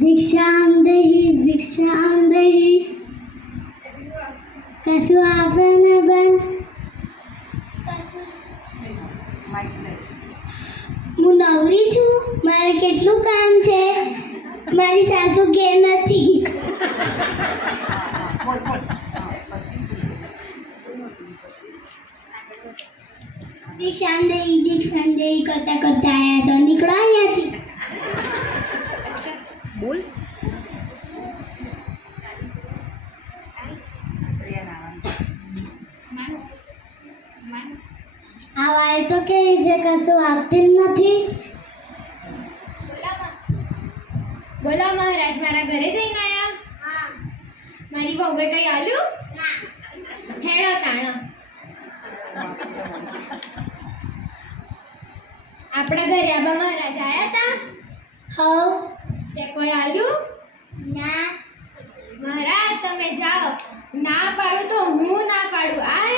ભિક્ષામ દેહી કશું આપે ને બેન. હું નવરી છું, મારે કેટલું કામ છે, મારી સાસુ ઘેર નથી. દીક્ષામ દેહી કરતા કરતા આયા છો, નીકળો અહીંયાથી. બોલ. આ વાય તો કેવી છે, કશું આવતી જ નથી. બોલો મહારાજ, મારા ઘરે જઈને આયા? હા. મારી વહુએ કઈ આલ્યું? હેડો તાણો. આપણા ઘરે આબા મહારાજ આયા તા? હવ. તે કોઈ આલ્યું? ના. મહારાજ તમે જાઓ, ના પાડું તો હું ના પાડું. આ